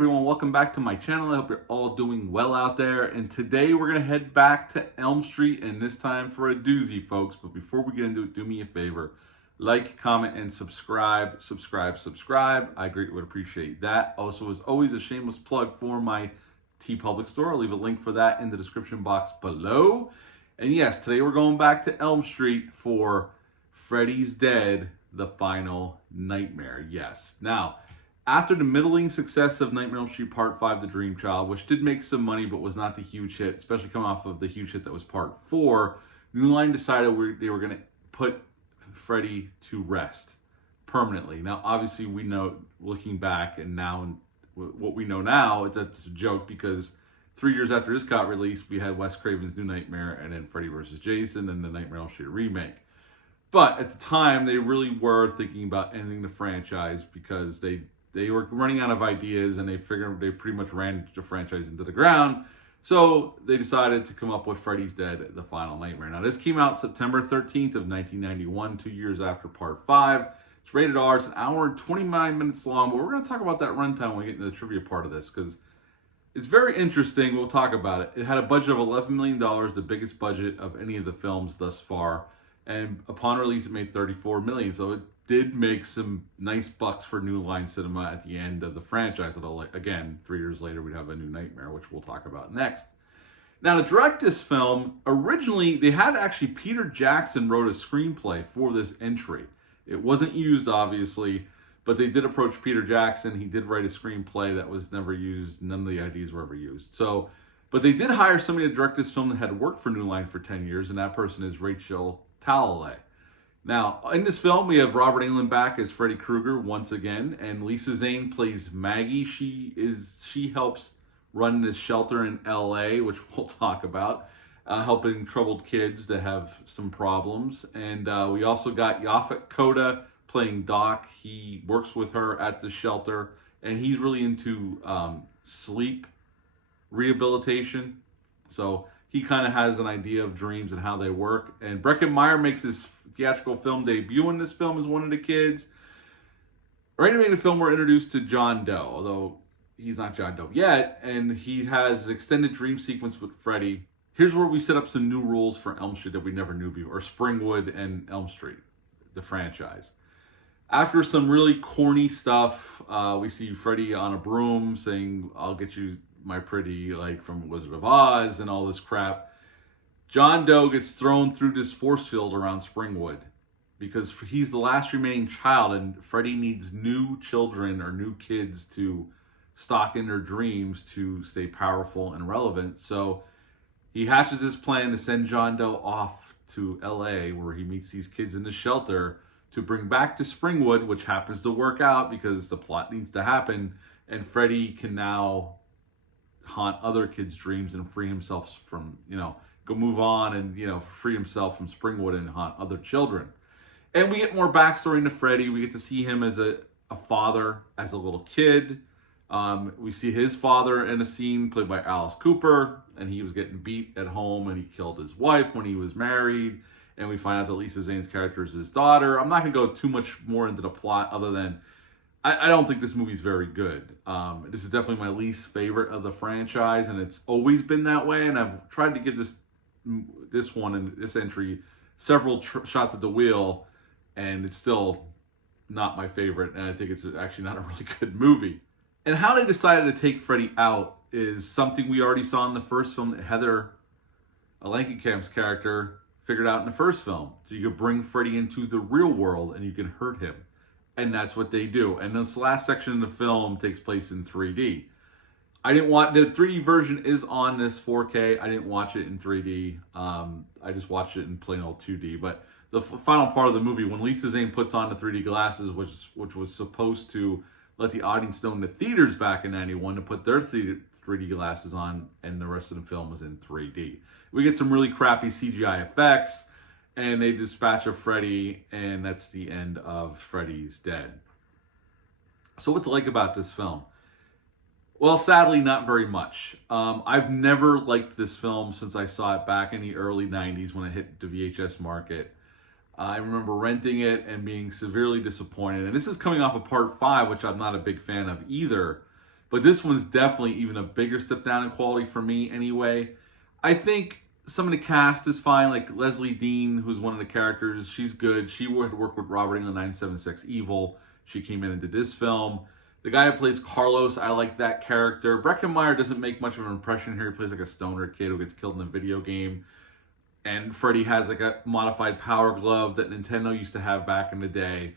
everyone, welcome back to my channel. I hope you're all doing well out there. And today we're going to head back to Elm Street, and this time for a doozy, folks. But before we get into it, do me a favor. Like, comment, and subscribe. I greatly would appreciate that. Also, as always, a shameless plug for my TeePublic store. I'll leave a link for that in the description box below. And yes, today we're going back to Elm Street for Freddy's Dead, the Final Nightmare. Yes. Now, after the middling success of Nightmare on Elm Street Part 5, The Dream Child, which did make some money but was not the huge hit, especially coming off of the huge hit that was Part 4, New Line decided they were going to put Freddy to rest permanently. Now, obviously, we know, looking back and now, what we know now, it's a joke because 3 years after this got released, we had Wes Craven's New Nightmare and then Freddy vs. Jason and the Nightmare on Elm Street remake. But at the time, they really were thinking about ending the franchise because they were running out of ideas and they figured they pretty much ran the franchise into the ground. So they decided to come up with Freddy's Dead, the Final Nightmare. Now, this came out September 13th of 1991, 2 years after Part 5. It's rated R. It's an hour and 29 minutes long, but we're going to talk about that runtime when we get into the trivia part of this because it's very interesting. We'll talk about it. It had a budget of $11 million, the biggest budget of any of the films thus far. And upon release, it made $34 million. So it did make some nice bucks for New Line Cinema at the end of the franchise. Although, again, 3 years later, we'd have a new Nightmare, which we'll talk about next. Now, to direct this film, originally, they had actually Peter Jackson wrote a screenplay for this entry. It wasn't used, obviously, but they did approach Peter Jackson. He did write a screenplay that was never used. None of the ideas were ever used. So, but they did hire somebody to direct this film that had worked for New Line for 10 years, and that person is Rachel Talalay. Now, in this film, we have Robert Englund back as Freddy Krueger once again, and Lisa Zane plays Maggie. She helps run this shelter in L.A., which we'll talk about, helping troubled kids that have some problems. And we also got Yaphet Kotto playing Doc. He works with her at the shelter, and he's really into sleep rehabilitation. So he kind of has an idea of dreams and how they work. And Breckin Meyer makes his theatrical film debut in this film as one of the kids. Right away in the film, we're introduced to John Doe, although he's not John Doe yet. And he has an extended dream sequence with Freddy. Here's where we set up some new rules for Elm Street that we never knew before, or Springwood and Elm Street, the franchise. After some really corny stuff, we see Freddy on a broom saying, "I'll get you, my pretty," like from Wizard of Oz and all this crap. John Doe gets thrown through this force field around Springwood because he's the last remaining child, and Freddy needs new children or new kids to stock in their dreams to stay powerful and relevant. So he hatches his plan to send John Doe off to LA, where he meets these kids in the shelter to bring back to Springwood, which happens to work out because the plot needs to happen, and Freddy can now haunt other kids' dreams and free himself from, go move on and, free himself from Springwood and haunt other children. And we get more backstory into Freddy. We get to see him as a father, as a little kid. We see his father in a scene played by Alice Cooper, and he was getting beat at home and he killed his wife when he was married. And we find out that Lisa Zane's character is his daughter. I'm not going to go too much more into the plot other than I don't think this movie's very good. This is definitely my least favorite of the franchise, and it's always been that way. And I've tried to give this one and this entry several shots at the wheel, and it's still not my favorite. And I think it's actually not a really good movie. And how they decided to take Freddy out is something we already saw in the first film that Heather Langenkamp's character figured out in the first film. So you could bring Freddy into the real world and you can hurt him. And that's what they do. And this last section of the film takes place in 3D. The 3D version is on this 4K. I didn't watch it in 3D. I just watched it in plain old 2D. But the final part of the movie, when Lisa Zane puts on the 3D glasses, which was supposed to let the audience know in the theaters back in 91 to put their 3D glasses on, and the rest of the film was in 3D. We get some really crappy CGI effects, and they dispatch of Freddy, and that's the end of Freddy's Dead. So what to like about this film? Well, sadly, not very much. I've never liked this film since I saw it back in the early 90s when it hit the VHS market. I remember renting it and being severely disappointed. And this is coming off of Part 5, which I'm not a big fan of either. But this one's definitely even a bigger step down in quality for me anyway. I think some of the cast is fine, like Leslie Dean, who's one of the characters. She's good. She would work with Robert Englund 976 Evil. She came in and did this film. The guy who plays Carlos, I like that character. Breckenmeyer doesn't make much of an impression here. He plays like a stoner kid who gets killed in a video game. And Freddy has like a modified power glove that Nintendo used to have back in the day.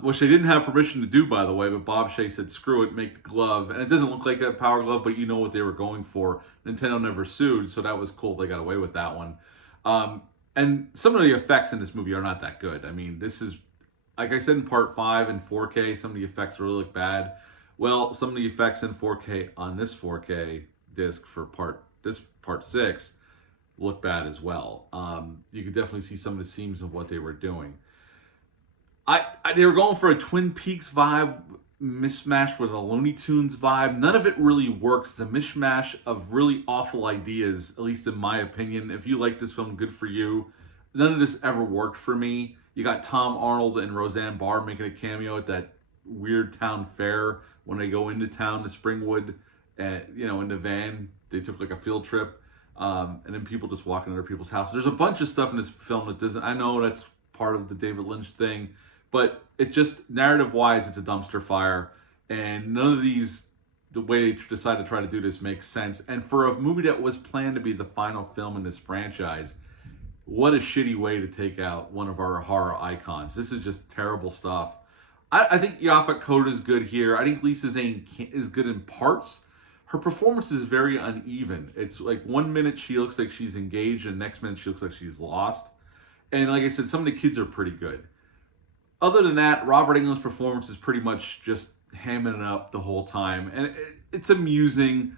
Which they didn't have permission to do, by the way, but Bob Shea said, screw it, make the glove. And it doesn't look like a power glove, but you know what they were going for. Nintendo never sued, so that was cool. They got away with that one. And some of the effects in this movie are not that good. I mean, this is, like I said in part 5 in 4K, some of the effects really look bad. Well, some of the effects in 4K on this 4K disc for part 6 look bad as well. You could definitely see some of the seams of what they were doing. They were going for a Twin Peaks vibe, mishmash with a Looney Tunes vibe. None of it really works. It's a mishmash of really awful ideas, at least in my opinion. If you like this film, good for you. None of this ever worked for me. You got Tom Arnold and Roseanne Barr making a cameo at that weird town fair when they go into town to Springwood, in the van. They took like a field trip, and then people just walking into people's houses. There's a bunch of stuff in this film that doesn't. I know that's part of the David Lynch thing. But it just, narrative-wise, it's a dumpster fire. And none of these, the way they decided to try to do this makes sense. And for a movie that was planned to be the final film in this franchise, what a shitty way to take out one of our horror icons. This is just terrible stuff. I think Yaphet Kotto is good here. I think Lisa Zane is good in parts. Her performance is very uneven. It's like 1 minute she looks like she's engaged, and next minute she looks like she's lost. And like I said, some of the kids are pretty good. Other than that, Robert Englund's performance is pretty much just hamming it up the whole time. And it's amusing.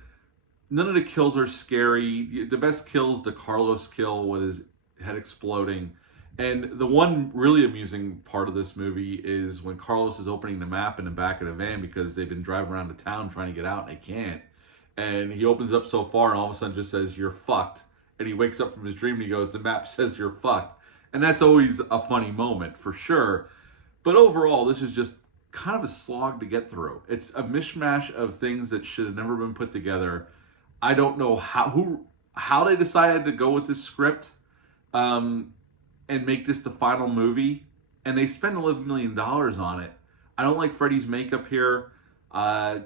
None of the kills are scary. The best kill is the Carlos kill with his head exploding. And the one really amusing part of this movie is when Carlos is opening the map in the back of the van because they've been driving around the town trying to get out and they can't. And he opens it up so far and all of a sudden just says, "You're fucked." And he wakes up from his dream and he goes, "The map says you're fucked." And that's always a funny moment for sure. But overall, this is just kind of a slog to get through. It's a mishmash of things that should have never been put together. I don't know how they decided to go with this script and make this the final movie. And they spent $11 million on it. I don't like Freddy's makeup here. A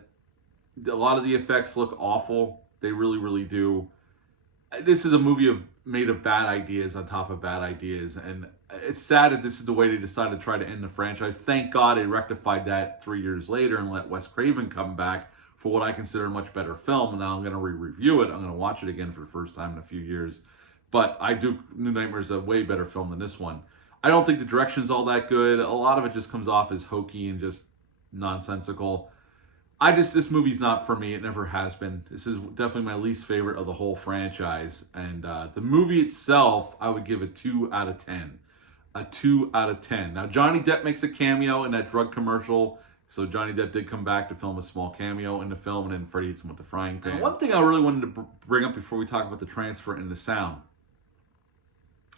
lot of the effects look awful. They really, really do. This is a movie made of bad ideas on top of bad ideas. And it's sad that this is the way they decided to try to end the franchise. Thank God they rectified that 3 years later and let Wes Craven come back for what I consider a much better film. And now I'm going to re-review it. I'm going to watch it again for the first time in a few years. But New Nightmare is a way better film than this one. I don't think the direction's all that good. A lot of it just comes off as hokey and just nonsensical. This movie's not for me. It never has been. This is definitely my least favorite of the whole franchise. And the movie itself, I would give a 2 out of 10. A 2 out of 10. Now, Johnny Depp makes a cameo in that drug commercial. So Johnny Depp did come back to film a small cameo in the film, and then Freddy hits him with the frying pan. Now, one thing I really wanted to bring up before we talk about the transfer in the sound.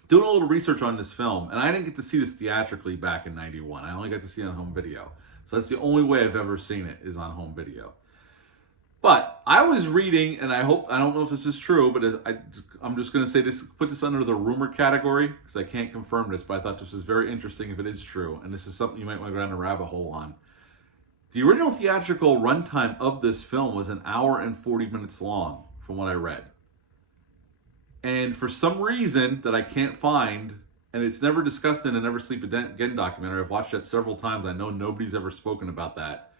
Doing a little research on this film, and I didn't get to see this theatrically back in '91. I only got to see it on home video. So that's the only way I've ever seen it is on home video. But I was reading, and I don't know if this is true, but I'm just going to say this, put this under the rumor category, because I can't confirm this, but I thought this was very interesting if it is true, and this is something you might want to go down a rabbit hole on. The original theatrical runtime of this film was 1 hour and 40 minutes long, from what I read. And for some reason that I can't find, and it's never discussed in a Never Sleep Again documentary, I've watched that several times, I know nobody's ever spoken about that.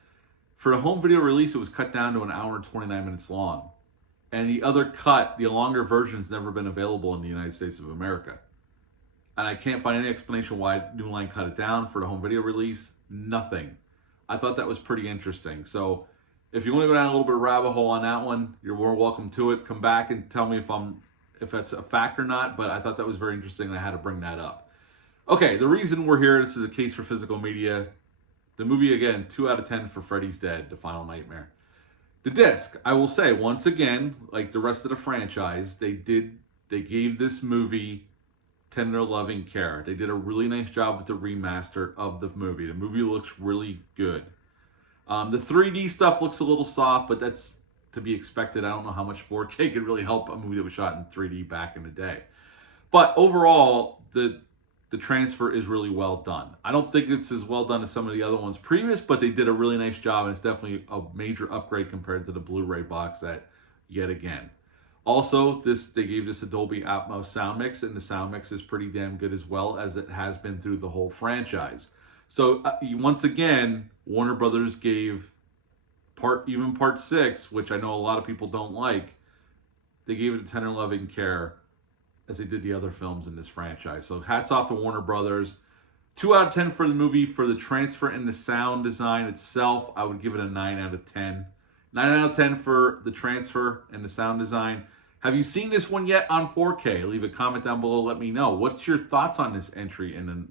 For the home video release, it was cut down to 1 hour and 29 minutes long. And the other cut, the longer version's never been available in the United States of America. And I can't find any explanation why New Line cut it down for the home video release. Nothing. I thought that was pretty interesting. So if you want to go down a little bit of rabbit hole on that one, you're more welcome to it. Come back and tell me if that's a fact or not, but I thought that was very interesting and I had to bring that up. Okay, the reason we're here, this is a case for physical media. The movie, again, 2 out of 10 for Freddy's Dead, The Final Nightmare. The disc, I will say, once again, like the rest of the franchise, they gave this movie tender loving care. They did a really nice job with the remaster of the movie. The movie looks really good. The 3D stuff looks a little soft, but that's to be expected. I don't know how much 4K could really help a movie that was shot in 3D back in the day. But overall, the transfer is really well done. I don't think it's as well done as some of the other ones previous, but they did a really nice job, and it's definitely a major upgrade compared to the Blu-ray box set yet again. Also, they gave this a Dolby Atmos sound mix, and the sound mix is pretty damn good as well, as it has been through the whole franchise. So once again, Warner Brothers gave part 6, which I know a lot of people don't like, they gave it a tender loving care as they did the other films in this franchise. So hats off to Warner Brothers. 2 out of 10 for the movie. For the transfer and the sound design itself, I would give it a 9 out of 10. 9 out of 10 for the transfer and the sound design. Have you seen this one yet on 4K? Leave a comment down below. Let me know. What's your thoughts on this entry in the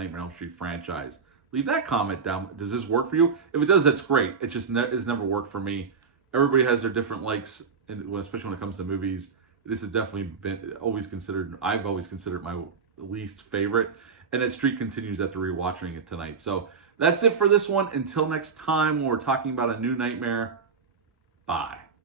Nightmare on Elm Street franchise? Leave that comment down. Does this work for you? If it does, that's great. It just has never worked for me. Everybody has their different likes, especially when it comes to movies. This has definitely been I've always considered my least favorite. And that streak continues after rewatching it tonight. So that's it for this one. Until next time, when we're talking about a new Nightmare, bye.